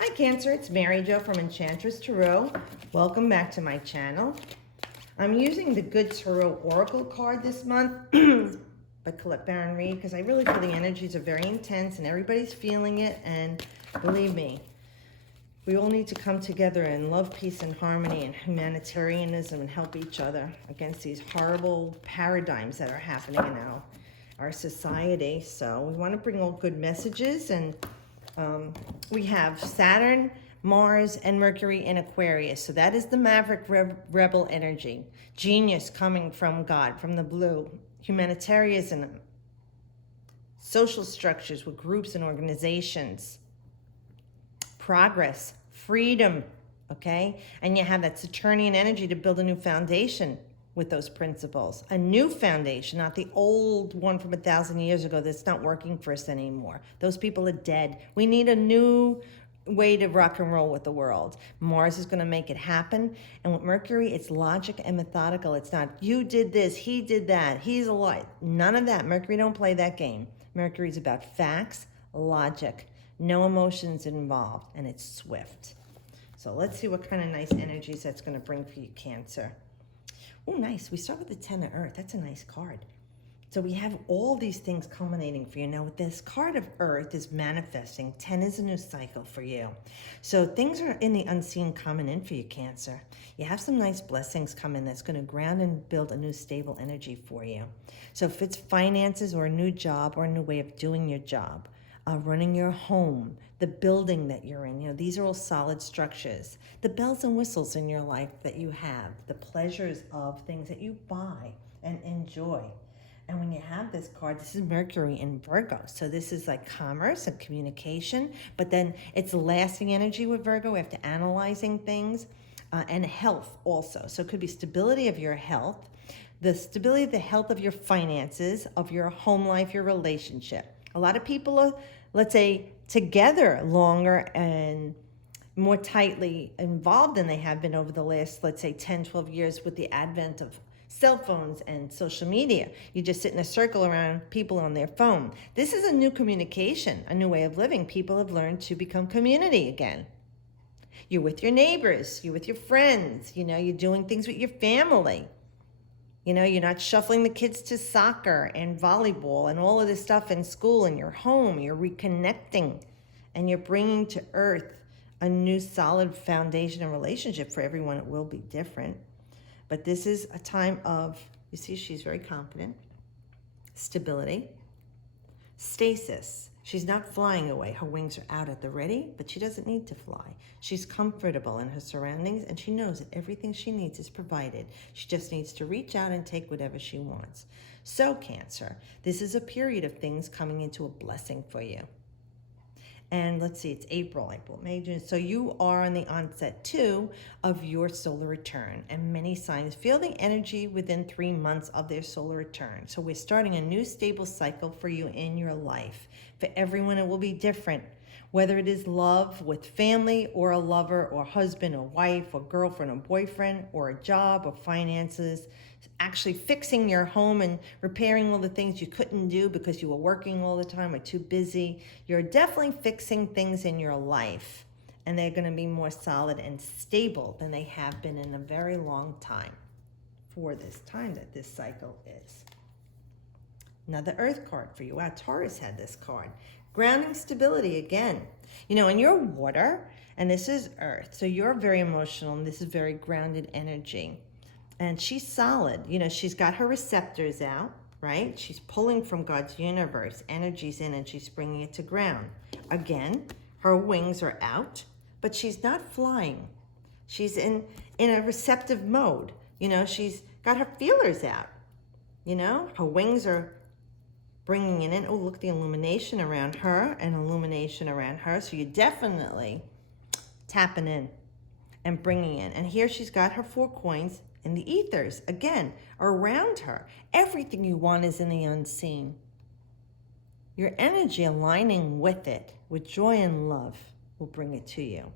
Hi Cancer, it's Mary Jo from Enchantress Tarot. Welcome back to my channel. I'm using the Good Tarot Oracle card this month by Colette Baron Reed because I really feel the energies are very intense and everybody's feeling it, and believe me, we all need to come together in love, peace, and harmony and humanitarianism and help each other against these horrible paradigms that are happening in our society. So we want to bring all good messages, and we have Saturn, Mars, and Mercury in Aquarius. So that is the maverick rebel energy. Genius coming from God, from the blue. Humanitarianism. Social structures with groups and organizations. Progress. Freedom. Okay? And you have that Saturnian energy to build a new foundation with those principles. A new foundation, not the old one from 1,000 years ago that's not working for us anymore. Those people are dead. We need a new way to rock and roll with the world. Mars is going to make it happen. And with Mercury, it's logic and methodical. It's not, you did this, he did that, he's a lie. None of that. Mercury don't play that game. Mercury's about facts, logic, no emotions involved, and it's swift. So let's see what kind of nice energies that's going to bring for you, Cancer. Oh, nice. We start with the 10 of Earth. That's a nice card. So we have all these things culminating for you. Now, with this card of Earth is manifesting. 10 is a new cycle for you. So things are in the unseen coming in for you, Cancer. You have some nice blessings coming that's going to ground and build a new stable energy for you. So if it's finances or a new job or a new way of doing your job, running your home, the building that you're in, these are all solid structures. The bells and whistles in your life that you have, the pleasures of things that you buy and enjoy. And when you have this card, this is Mercury in Virgo. So this is like commerce and communication, but then it's lasting energy with Virgo after analyzing things, and health also. So it could be stability of your health, the stability of the health of your finances, of your home life, your relationship. A lot of people are, let's say, together longer and more tightly involved than they have been over the last, let's say, 10, 12 years with the advent of cell phones and social media. You just sit in a circle around people on their phone. This is a new communication, a new way of living. People have learned to become community again. You're with your neighbors, you're with your friends, you're doing things with your family. You're not shuffling the kids to soccer and volleyball and all of this stuff in school and your home. You're reconnecting, and you're bringing to Earth a new solid foundation and relationship. For everyone, it will be different. But this is a time of, you see, she's very confident, stability, stasis. She's not flying away. Her wings are out at the ready, but she doesn't need to fly. She's comfortable in her surroundings, and she knows that everything she needs is provided. She just needs to reach out and take whatever she wants. So, Cancer, this is a period of things coming into a blessing for you. And let's see, it's April, May, June. So you are on the onset, too, of your solar return. And many signs feel the energy within 3 months of their solar return. So we're starting a new stable cycle for you in your life. For everyone, it will be different. Whether it is love with family or a lover or husband or wife or girlfriend or boyfriend or a job or finances, actually fixing your home and repairing all the things you couldn't do because you were working all the time or too busy. You're definitely fixing things in your life, and they're going to be more solid and stable than they have been in a very long time for this time that this cycle is. Another Earth card for you. Wow, Taurus had this card. Grounding stability again. And you're water, and this is Earth. So you're very emotional, and this is very grounded energy. And she's solid. She's got her receptors out, right? She's pulling from God's universe. Energy's in, and she's bringing it to ground. Again, her wings are out, but she's not flying. She's in a receptive mode. She's got her feelers out. Her wings are bringing it in. Oh, look, the illumination around her and illumination around her. So you're definitely tapping in and bringing in. And here she's got her 4 coins in the ethers, again, around her. Everything you want is in the unseen. Your energy aligning with it, with joy and love, will bring it to you.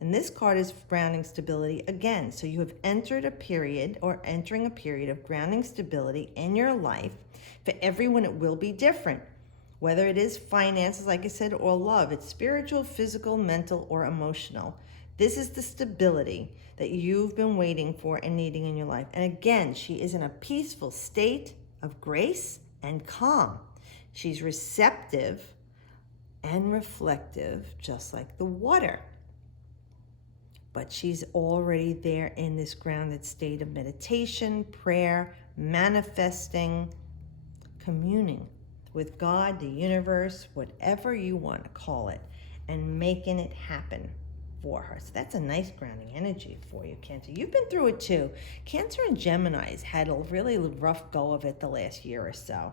And this card is grounding stability again. So you have entered a period or entering a period of grounding stability in your life. For everyone, it will be different. Whether it is finances, like I said, or love, it's spiritual, physical, mental, or emotional. This is the stability that you've been waiting for and needing in your life. And again, she is in a peaceful state of grace and calm. She's receptive and reflective, just like the water. But she's already there in this grounded state of meditation, prayer, manifesting, communing with God, the universe, whatever you want to call it, and making it happen for her. So that's a nice grounding energy for you, Cancer. You've been through it too. Cancer and Geminis had a really rough go of it the last year or so.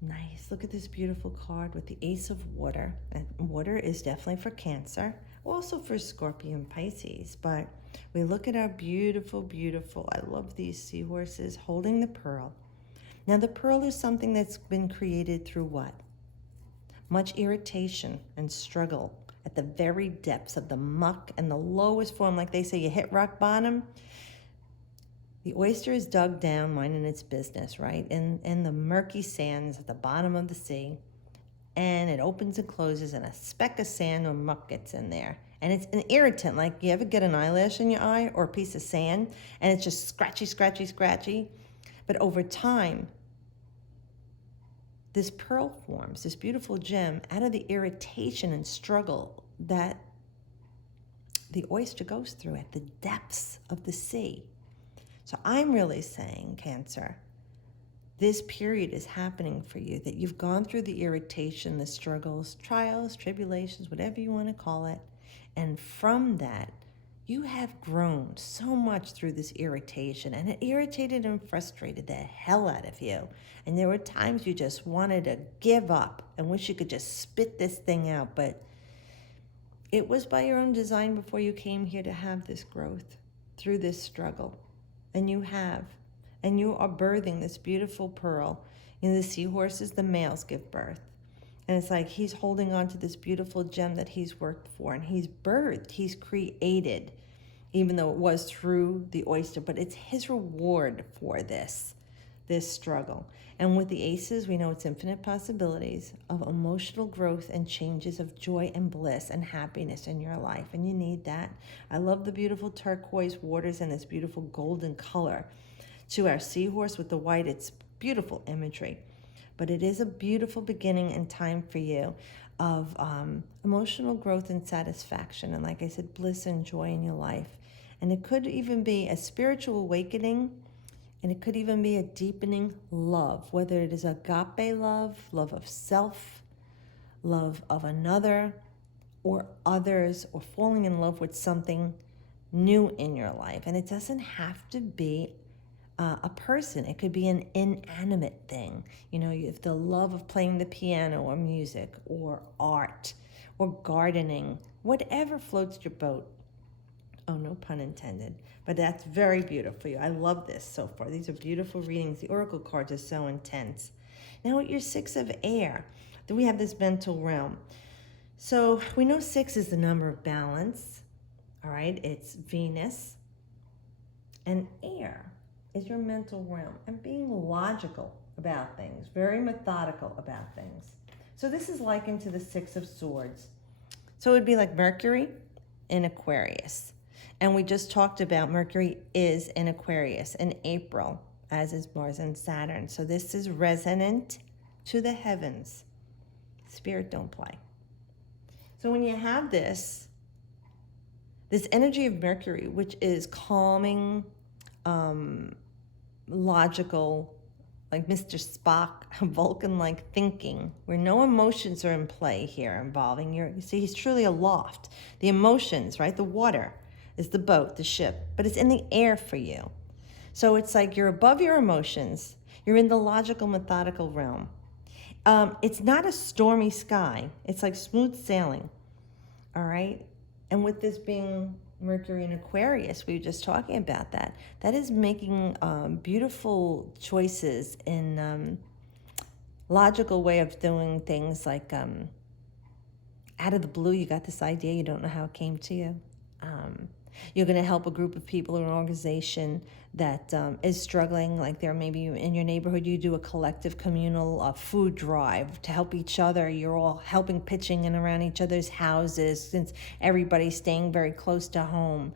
Nice. Look at this beautiful card with the Ace of Water. And water is definitely for Cancer, also for Scorpio and Pisces. But we look at our beautiful, beautiful, I love these seahorses holding the pearl. Now the pearl is something that's been created through what? Much irritation and struggle at the very depths of the muck and the lowest form. Like they say, you hit rock bottom. The oyster is dug down, minding its business, right? In the murky sands at the bottom of the sea. And it opens and closes, and a speck of sand or muck gets in there. And it's an irritant. Like, you ever get an eyelash in your eye or a piece of sand, and it's just scratchy, scratchy, scratchy? But over time, this pearl forms, this beautiful gem, out of the irritation and struggle that the oyster goes through at the depths of the sea. So I'm really saying, Cancer, this period is happening for you, that you've gone through the irritation, the struggles, trials, tribulations, whatever you want to call it. And from that, you have grown so much through this irritation, and it irritated and frustrated the hell out of you. And there were times you just wanted to give up and wish you could just spit this thing out. But it was by your own design before you came here to have this growth through this struggle. And you have. And you are birthing this beautiful pearl. You know, the seahorses, the males give birth. And it's like he's holding on to this beautiful gem that he's worked for. And he's birthed, he's created, even though it was through the oyster. But it's his reward for this struggle. And with the aces, we know it's infinite possibilities of emotional growth and changes of joy and bliss and happiness in your life. And you need that. I love the beautiful turquoise waters and this beautiful golden color to our seahorse with the white. It's beautiful imagery. But it is a beautiful beginning and time for you of emotional growth and satisfaction. And like I said, bliss and joy in your life. And it could even be a spiritual awakening. And it could even be a deepening love, whether it is agape love, love of self, love of another or others, or falling in love with something new in your life. And it doesn't have to be a person. It could be an inanimate thing. You know, if the love of playing the piano or music or art or gardening, whatever floats your boat. Oh, no pun intended. But that's very beautiful for you. I love this so far. These are beautiful readings. The oracle cards are so intense. Now with your 6 of air, then we have this mental realm. So we know 6 is the number of balance. All right, it's Venus. And air is your mental realm. And being logical about things, very methodical about things. So this is likened to the 6 of swords. So it would be like Mercury in Aquarius. And we just talked about Mercury is in Aquarius in April, as is Mars and Saturn. So this is resonant to the heavens. Spirit don't play. So when you have this energy of Mercury, which is calming, logical, like Mr. Spock, Vulcan-like thinking, where no emotions are in play here involving you see, he's truly aloft. The emotions, right? The water is the boat, the ship, but it's in the air for you. So it's like you're above your emotions. You're in the logical, methodical realm. It's not a stormy sky. It's like smooth sailing, all right? And with this being Mercury in Aquarius, we were just talking about that. That is making beautiful choices in logical way of doing things, like out of the blue, you got this idea, you don't know how it came to you. You're going to help a group of people or an organization that is struggling, like there maybe in your neighborhood you do a collective communal food drive to help each other. You're all helping, pitching in around each other's houses since everybody's staying very close to home.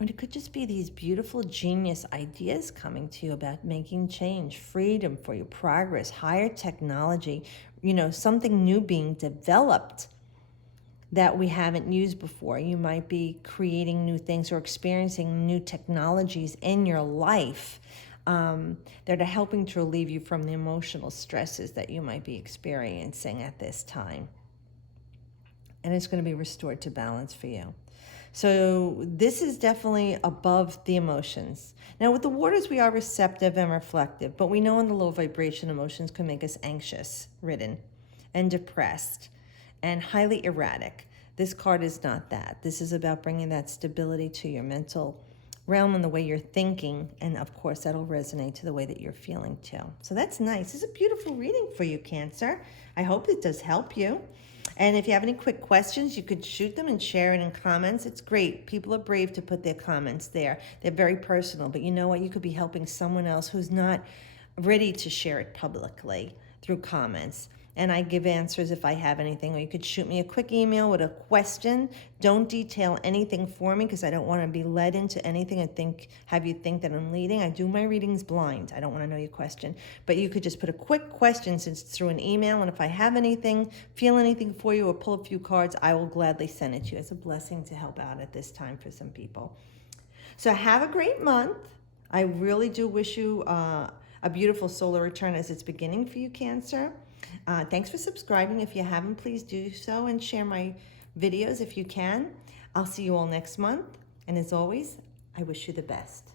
And it could just be these beautiful genius ideas coming to you about making change, freedom for your progress, higher technology, something new being developed that we haven't used before. You might be creating new things or experiencing new technologies in your life that are helping to relieve you from the emotional stresses that you might be experiencing at this time. And it's going to be restored to balance for you. So this is definitely above the emotions. Now with the waters, we are receptive and reflective, but we know in the low vibration emotions can make us anxious, ridden, and depressed, and highly erratic. This card is not that. This is about bringing that stability to your mental realm and the way you're thinking, and of course that'll resonate to the way that you're feeling too. So that's nice. It's a beautiful reading for you, Cancer. I hope it does help you. And if you have any quick questions, you could shoot them and share it in comments. It's great. People are brave to put their comments there. They're very personal, but you know what? You could be helping someone else who's not ready to share it publicly through comments. And I give answers if I have anything, or you could shoot me a quick email with a question. Don't detail anything for me because I don't want to be led into anything and have you think that I'm leading. I do my readings blind. I don't want to know your question. But you could just put a quick question since it's through an email, and if I have anything, feel anything for you, or pull a few cards, I will gladly send it to you. It's a blessing to help out at this time for some people. So have a great month. I really do wish you a beautiful solar return as it's beginning for you, Cancer. Thanks for subscribing. If you haven't, please do so and share my videos if you can. I'll see you all next month. And as always, I wish you the best.